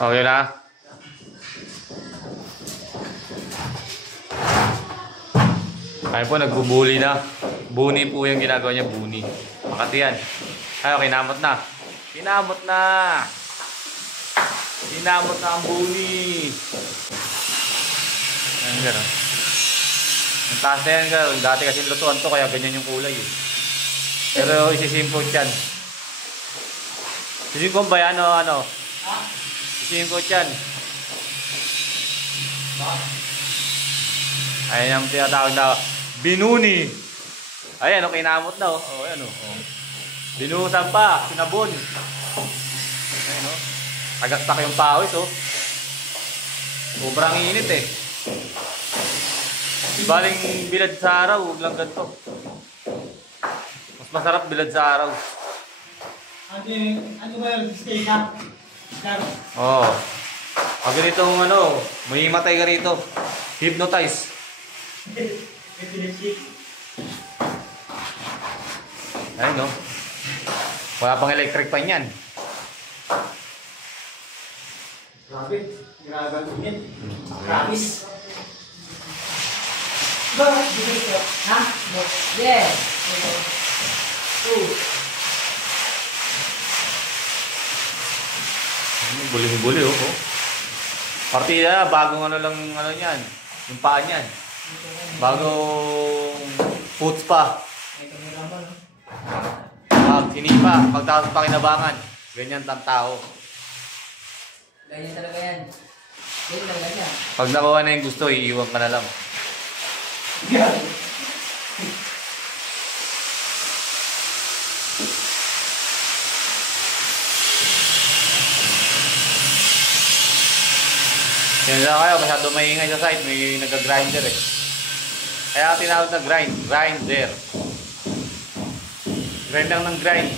Okay na? Ay po, nagbubuli na. Buni po yung ginagawa niya, buni. Makati yan. Ay, okay, kinamot na. Kinamot na! Kinamot na ang buni. Ayan, gano'n. Ang taas na yan, gano'n. Dati kasi lutuan to, kaya ganyan yung kulay eh. Pero isisimpot yan. Isisimpot ba yan o ano? Isisimpot yan. Ayan yung tinatawag na binuni. Ayan, okay, namot na oh. Oh, ayan oh. Binuhusan pa, sinabon. Ayan oh. Tagastak yung pawis oh. Sobrang init eh. Baling bilad sa araw, huwag lang ganito. Mas masarap bilad sa araw. Ano ba yung steak ha? Oo. Pag ganitong ano, may matay ka rito. Hypnotize. Ayun no. Wala pang electric pan yan. Grabe. Grabe ang init. Gravis. Bakit bilis ka? Ha? Yes. Buli-buli oh. Partida, bagong ano lang ano niyan. Yung paa niyan. Bagong foots pa. Sinipa, pagtapos pa kinabangan. Ganyan tang tao. Ganyan talaga yan. Ganyan talaga yan. Pag nakuha na yung gusto, iiwan ka na lang. Yan. Yan lang kayo, masyado maingay sa site, may nag-grinder eh. Kaya tinawag na grinder. Grind lang ng grind.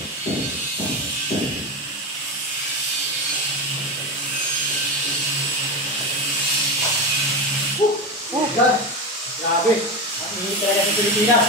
God! Grabe! Ang init talaga sa Pilipinas.